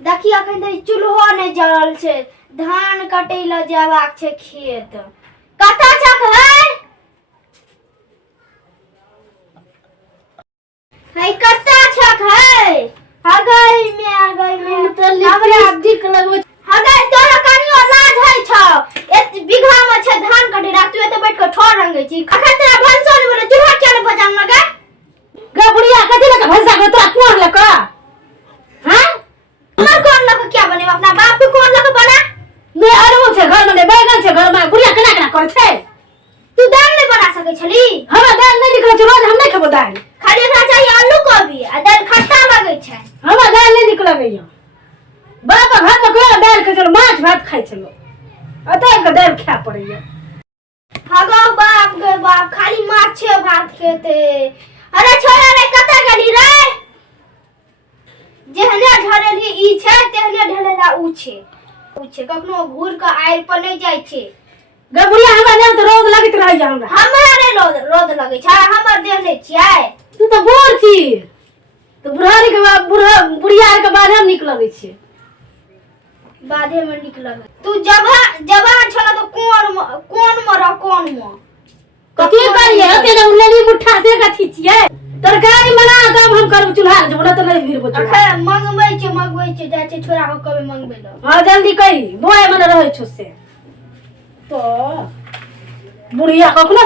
देखिए अखन तो चूल्हो नहीं जरल छे धान कटे ल जाबाक छे खेत कता छक है कता छक है आ गई में तो हमरा दिख लगो हगै तोरा कनियो लाज है छ एक बीघा में छे धान कटे रा तू एते बैठ के ठोर रंगे छी अखन तेरा भंसो ने बोले चूल्हा क्या ने बजान लगे गा बुढ़िया कथि लगे भंसा के तोरा कोन लका हां हमर कोन लगे क्या बने अपना बाप को कोन लगे बना ने अरु छे घर में बैगन छे घर में बुढ़िया केना केना करे छे तू दाल नहीं बना सके छली हमरा दाल नहीं निकले छ रोज हम नहीं खेबो दाल खाली हमरा चाहिए आलू कोबी आ दाल खट्टा लगे छे हमरा दाल नहीं निकले गयो बाप घर में कोई दाल के चलो माछ भात खाइ छलो अतै के दाल खा पड़ैया हगो बाप गे बाप खाली माछ भात खेते अरे छोरा रे कता गेली रे जेहने ढरेली ई छे तेहने ढलेला ऊ छे कखनो घूर के आइल पर नहीं जाय छे गे बुढ़िया हमरा ने तो रोद लगत रह जा हमरा रे रोद लगे छे हमर देह नहीं छियै तू तो बोर छी तो बुढ़ारी के बाद बुढ़िया के बाद हम निक लगे छे बाधे में निकल तू जवान छला तो कोन म कथि करिए तेने उलेली मुठा से कथि छिए तरकारी बना तब हम करब चूल्हा जब न त नहीं भिरबो चूल्हा अखन मंगबै छे जाय छे छोरा को कबे मंगबे लो हां जल्दी कही बोए मन रहै छ से तो बुढ़िया कखनो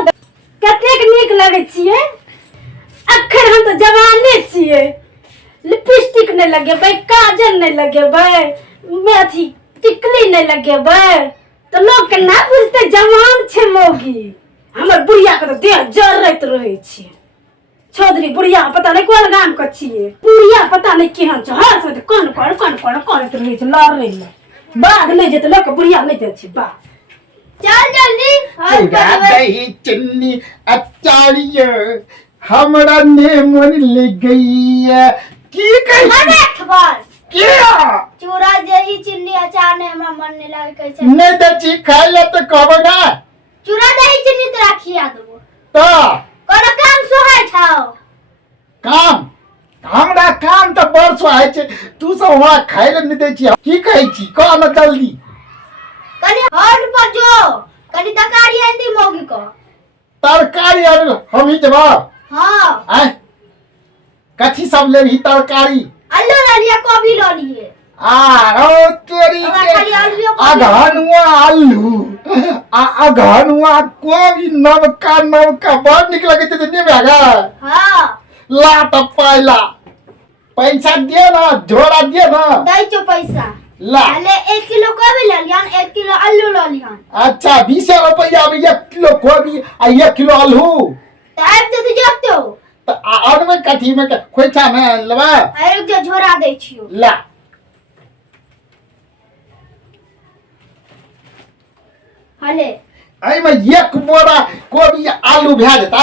कतेक नीक लगे छिए अखन हम तो जवाने छिए लिपस्टिक नहीं लगेबै काजल नहीं लगेबै मेथी टिकली नहीं लगेबै तो लोग के ना बुझते जवान छे मोगी हमर बुढ़िया के तो देह जरैत रहे छे चौधरी बुढ़िया पता नहीं कोन गाम के छिए बुढ़िया पता नहीं केहन छ हर से कोन करत रहे छे लड़ रही बाद नहीं जेते लोग के बुढ़िया नहीं दे छे बा चल जल्दी चूड़ा दही चन्नी अचारिया हमरा ने मन ले गई की कही मने खबर क्या चूड़ा दही चीनी अचार ने हमरा मन नहीं लागे कैसे नहीं तो ची खाई ले तो कहबो ना चूड़ा दही चीनी तो खिया देबो तो कोनो काम सोहाय छौ काम हमरा काम तो बरसो आइ छे तू सब हमरा खाई ले नहीं दे छी की कहै छी कह न जल्दी कनी हट पर जो कनी तरकारी आंदी मोगी को तरकारी हम ही जवाब हां आय कथि सब लेबही तरकारी आलू ले लिया कोबी ले लिए ओ तोरी अघनुआ आलू अघनुआ कोबी नवका बड़ निक लगे ते नहीं भागा हां ला त पाइला पैसा दे ना झोरा दे ना दई छो पैसा ला ले 1 किलो कोबी ले लियन 1 किलो आलू ले लियन अच्छा 20 रुपया में 1 किलो कोबी आ 1 किलो आलू टाइप तो तू जतो तो और में कथी में खोइछा में लेबा अरे जो झोरा दे छियो ला हले आई में 1 बोरा कोबी आलू भे देता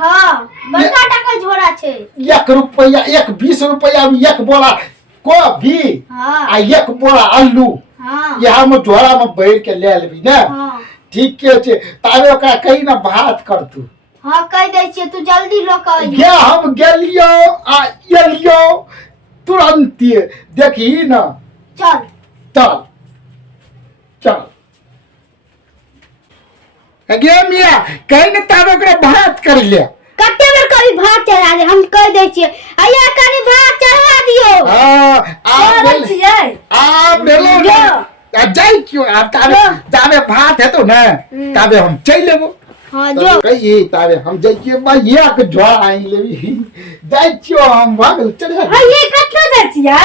हां बड़का टका झोरा छे 1 रुपया 20 रुपया में 1 बोरा कोबी हां आ 1 बोरा आलू हां ये हम झोरा में भर के ले लेबी ना हां ठीक के छे तारे ओकरा कहीं ना भात कर तू हां कह दे छे तू जल्दी लो कह गे हम गेलियो आ एलियो तुरंत देखी ना चल चल चल गे मिया कहीं ना तारे ओकरा भात कर ले कते बेर कभी भात चढ़ा दे हम कह दे छिए आया कनी भात चढ़ा दियो हां आ बेलो आ जाई क्यों आप तारे जावे भात है तो ना तावे हम चल लेबो हां जो कहिए तारे हम जाइए बा ये के झोड़ा आई लेबी जाई क्यों हम भागल चढ़ा हां ये कत्तो जाचिया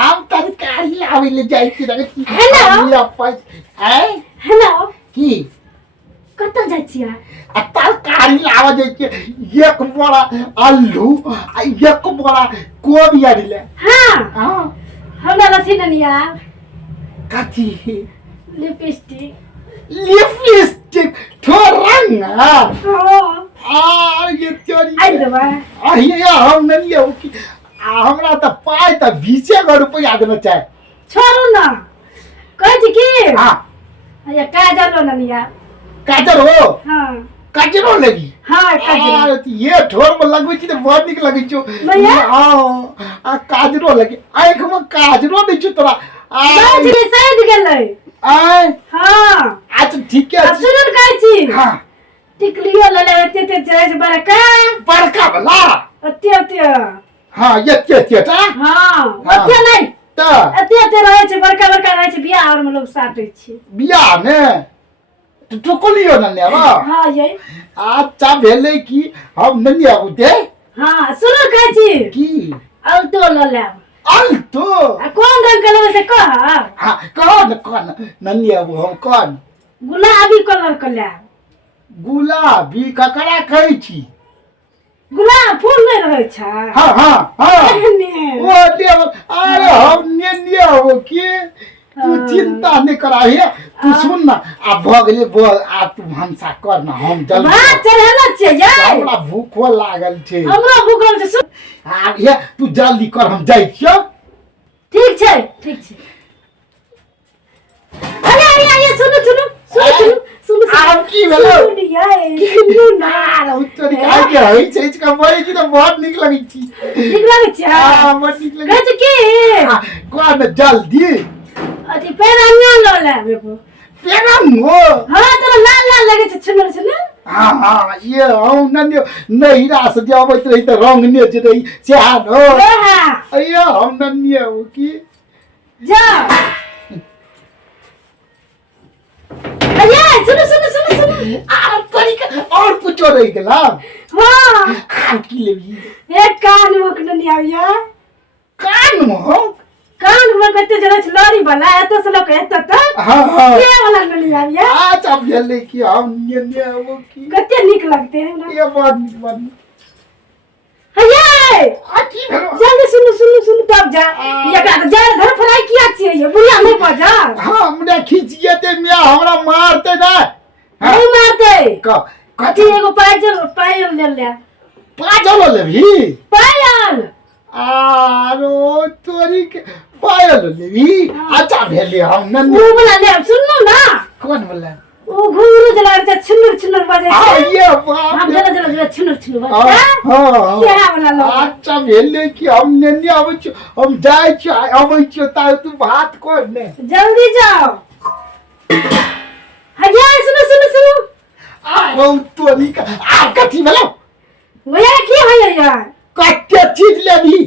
हम तरकारी लावे ले जाई की रगे हेलो या पास है हेलो की कत्तो जाचिया आ तरकारी लावे जाई के 1 बोरा आलू आ 1 बोरा कोबी आ दिले हां हमरा लथी ननिया कथी लिपस्टिक थोरंगा हां ये तेरी आई देबा ये हम नहीं हो कि हमरा त पाई त 20 रुपया देना चाहे छोड़ू ना कह छी की हां ये काजल लो ननिया काजल हो हां काजलो लगी हां काजल ये ठोर में लगबै छी त बहुत निक लगै छो भैया आ काजरो लगे आँख में काजरो नहीं छ तोरा बाजी सैद गेलै आय हां अच्छा ठीक है अब सुन कहै छी हां टिकलियो ले ले ते जरे से बड़का वाला अत्ते हां ये ता हां अत्ते नहीं त अत्ते रहे छै बड़का रहे छै बियाह और में लोग साटै छै बियाह में तो टोकलियो न लेबा हां ये अच्छा भेलै कि हम नहीं आबू दे हां सुन कहै छी की अल्टो ल ले अल्टो कौन रंग के लेबे से कह हां कौन नहीं आबू हम कौन गुलाबी कलर के ले गुलाबी ककरा कहै छी गुलाब फूल नहीं रहे छै हां ओ देव अरे हम ने हो के तू चिंता नहीं करा है तू सुन ना आ भ गेले आ तू हंसा कर ना हम जल्दी बात चढ़ेला छै यार हमरा भूखो लागल छै हमरा भूख लागल छै आ ये तू जल्दी कर हम जाई छियो ठीक छै अरे सुनो आब की भेलो सुनो ना उत्तर काय के होई छै इसका बोले की तो बहुत निक लगै छी ठीक लागै छै हां बहुत निक लगै कहै की कोन जल्दी अथी पेरांगा ल लेबे पेरांगो हां तोरा लाल लगे छै छुनर छै ना हां ये हम नहिरा से जाबैत रही त रंग ने जे रही सेहान हो अयो हम नन्हे हो की जा अरे सुनो आ तरीका और कुछ रह गेला हां की लेबी एक कान मुख नहीं आविया कान में कते जरा छ लड़ी वाला एत से लोग एत तक हां ये वाला नहीं आविया आज अब भेले कि हम ने वो की कते निक लगते हैं ना ये बहुत निक हये आ की भेलो जल्दी सुनो तब जा ये का जा घर फ्राई किया छिए ये बुढ़िया नहीं पा जा हां मुझे खींचिए ते मिया हमरा मारते ना नहीं मारते कथी एगो पायल ले पाजल लेबी पायल आरो तोरी के पायल लेबी अच्छा भेले हम नन वो वाला ले सुनो ना कौन बोला वो घुंघरू जला के छुनुर बजे आ ये बाप हम जला छुनुर बजे हां क्या वाला लो अच्छा भेले कि हम ने आबै छी हम जाय छी आबै छी त तू बात कर ने जल्दी जाओ हया सुनो आरो तोरी का आ कथी भेलो भैया की है यार कते चीज लेबी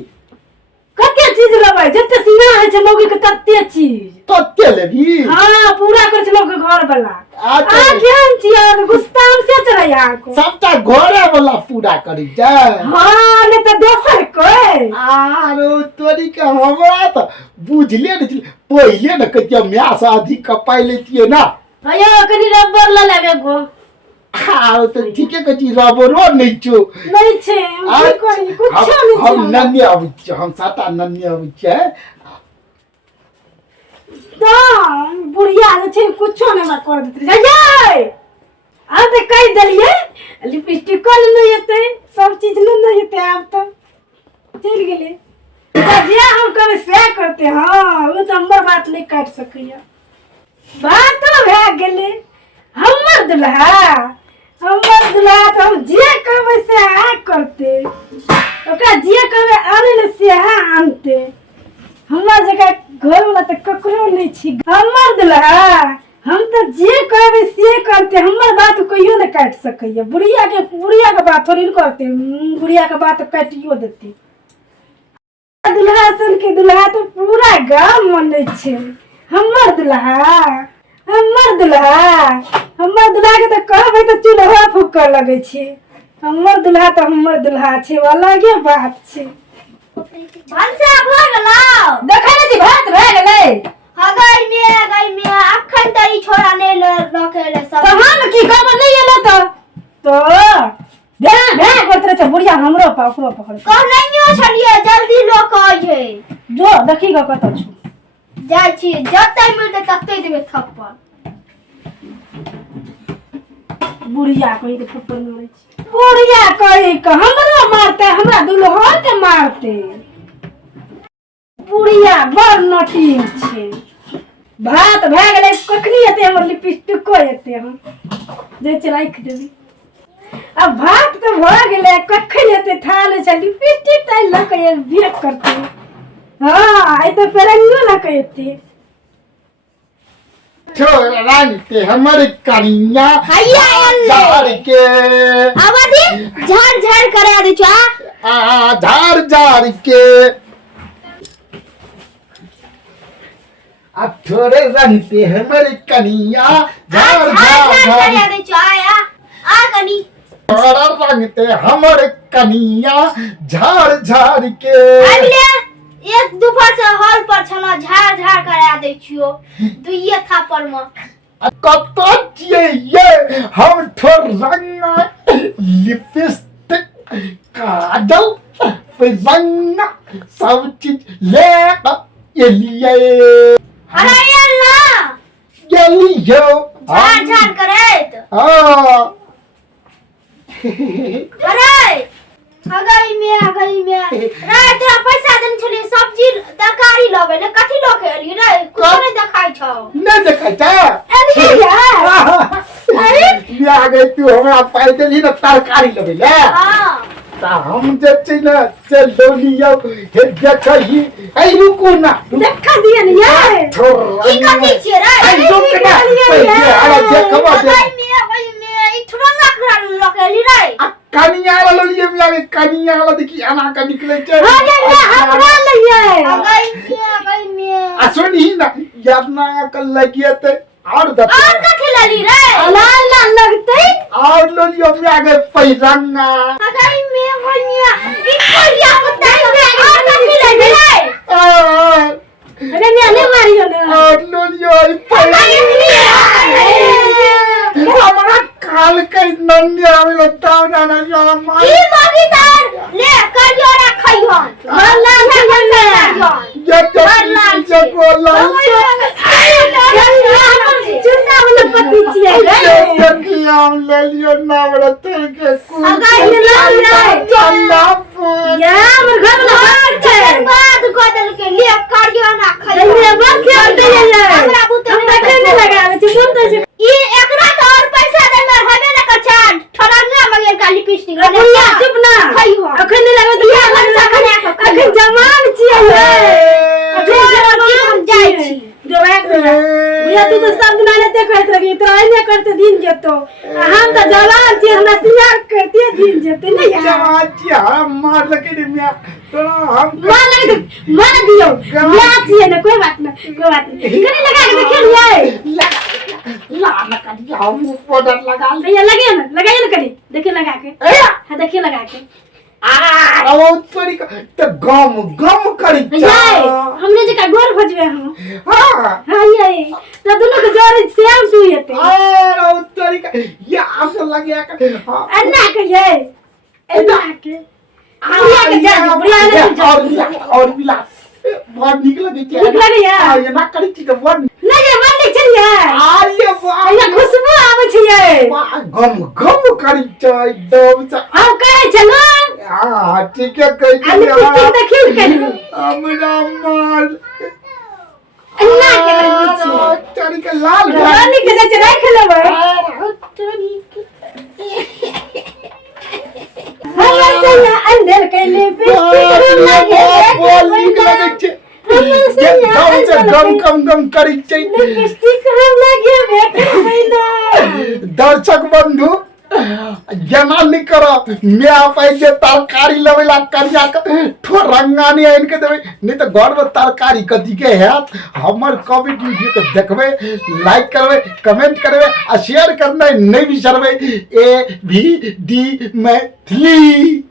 कते चीज लेबै जते सीना है छै मौगी के तते चीज तते लेबी हां पूरा कर छै लोग के घर वाला आ केहन छियै गुस्तान से चढ़ै यहाँ को सबटा घरे वाला पूरा करी जाय हां ने त दोसर कोई आरो तोरी के हमरा त बुझले न पहिले न कते म्या शादी कपाइ लेतिए ना अयो कनी रबर ल लेबे गो आरो त ठीके कची रबरो नहीं छो नहीं छै कुछ नहीं छै हम नन्हे आबै छी हम साता नन्हे आबै छी तो बुढ़िया छै कुछो नहीं कर देते जाय अब त कह देलिए लिपस्टिक को नहीं एते सब चीज नहीं एते अब तो चल गेले जे हम कभी से करते हां वो तो हमर बात नहीं काट सकैया बात तो भए गेले हमर दुल्हा तो हम जे कहबै से आ करते ओकरा जे कहबै आने ले से आनते हमरा जगह घर वाला त ककरो नहीं छी हमर दुल्हा हम तो जे कहबै से करते हमर बात कहियो न काट सकैया बुढ़िया के बात थोड़ी न करते बुढ़िया के बात काटियो देते दुल्हा सन के दुल्हा तो पूरा गांव मानै छै हमर दुल्हा के तो कहबै तो चूल्हा फूकऽ लगे छै हमर दुल्हा छै अलगे बात छै भनसा भ गेलौ देखै नै छी भात भए गेलै गई में अखन तरी छोरा नहीं रखेले सब तो हम की खबर नहीं एलो तो भे करत रहे बुढ़िया हमरो पकड़ो कह नहियो छलिए जल्दी लोक आइहे जो देखी ग कत छु जाय छी जतै मिलते ततै देबे थप्पड़ बुढ़िया कहि के थप्पड़ मारै छी बुढ़िया कहि के हमरो मारते हमरा दुल्हा के मारते बुढ़िया बड़ नटीन छै भात भए गेलै कखनी एते हमर लिपस्टिको एते हम जे छै राख देबी अब भात तो भ गेलै कखन एते थाल छै लिपस्टिक तै लक एक बेक करते हाँ आई तो फेरंगियो ना कहते थोरंगते हमर कनिया हैया झाड़ के आवादी झाड़ झाड़ करा दे छो झाड़ झाड़ के अब थोड़े रंगते हमर कनिया झाड़ झाड़ करा झाड़ दे छो आ कनी थोड़ा रंगते हमर कनिया झाड़ झाड़ के अगले एक दोपहर से हॉल पर छला झाड़ झाड़ करा दे छियो दुइये थापर में कत छिए ये हम थोरंगा लिपस्टिक काजल फिरंगा सब चीज ले एलिए अरे यार एलियो झाड़ झाड़ करे हां अरे आ गई में रे तेरा पैसा देन छले सब्जी तरकारी लबे ले कथि लोके एली रे कुछ नहीं देखाई छौ नहीं देखा था एली यार ये आ गई तू हमरा पाई देली ना तरकारी लबे ले हां ता हम जे छै ना से लोलियो हे देखही ए रुकू ना देखा दिए न ये ई कथि छियै रे ए रुक ना अरे देखबा दे में ई थुरंगा करा लोके एली रे कनिया वाला लोलियो में आगे कनिया वाला देखी आना का निकले छै हमरा लइए आ गई में आ सुनी ना यातना कल लगिए ते और दत और कथि लली रे लाल लाल लगते और लोलियो में आगे पैरंगा आ गई में बनिया ई कोरिया बताई रे और कथि लली रे अरे ने मारियो ना और लोलियो हमारा काल के नन्या में बताओ ना ना मार ई मागी तार ले करियो रखई हो मरला ये तो बोला चुन्ना वाला पति छिए रे देखिए हम ले लियो ना बड़ा तेल के कुल अगाई लाल रे चला फोन या हमर घर में हाथ छै बाद को दल के ले करियो ना खई ये बस खेल दे ये हमरा बुते हम देखे नहीं लगावे छी सुनते छी ई एकरा तो और पैसा दे में हमे ना कछा ठोरंगा मगे का लिपस्टिक रे बुढ़िया चुप ना खई हो अखन नहीं लगे दिया अखन जवान छिए ये हम जाई छी बुढ़िया तू तो सब दिन लेते कहत रही तो आइने करते दिन जेतो हम तो जवान छी हमरा सिया करते दिन जेते नहीं यार जवाची हम मार लगे रे मिया तो हम मार दियो मैं छिए ना कोई बात नहीं कनी लगा के खेलिए ला ना कर दिया हम पाउडर लगा ले ये लगाइए ना कनी देखिए लगा के हां देखिए लगा के आ वो तोरी तो गम करी ये हमने जे का गोर भजवे हम हां हां ये तो दोनों के जोर सेम तू येते अरे वो तोरी ये आस लग गया हां अन्ना के ये अन्ना के बुढ़िया के जा बुढ़िया ने और मिला बहुत निकल देती है निकल गया हां ये ना करी थी तो बहुत नहीं मन चलिए आले वाह ये खुशबू आवे छिए वाह गम करी छै एकदम से हम कहे चलो हां ठीक है कह अभी कुछ देखियो कनी हमरा मार अन्ना के लगी छी तोरी के लाल रानी के जे राख लेबै हमरा से अंदर के लिपस्टिक लगे गम करी छै लिपस्टिक हम लगे बैठे दर्शक बंधु जना नहीं करो मैं आप जे तरकारी लेवेला करिया ठोरंगा नहीं आइन के देवे नहीं तो घर में तरकारी कथी के हैत हमर कमेंट वीडियो के देखबे लाइक करबे कमेंट करबे आ शेयर करना नहीं बिसरबे ए भी डी मैथिली।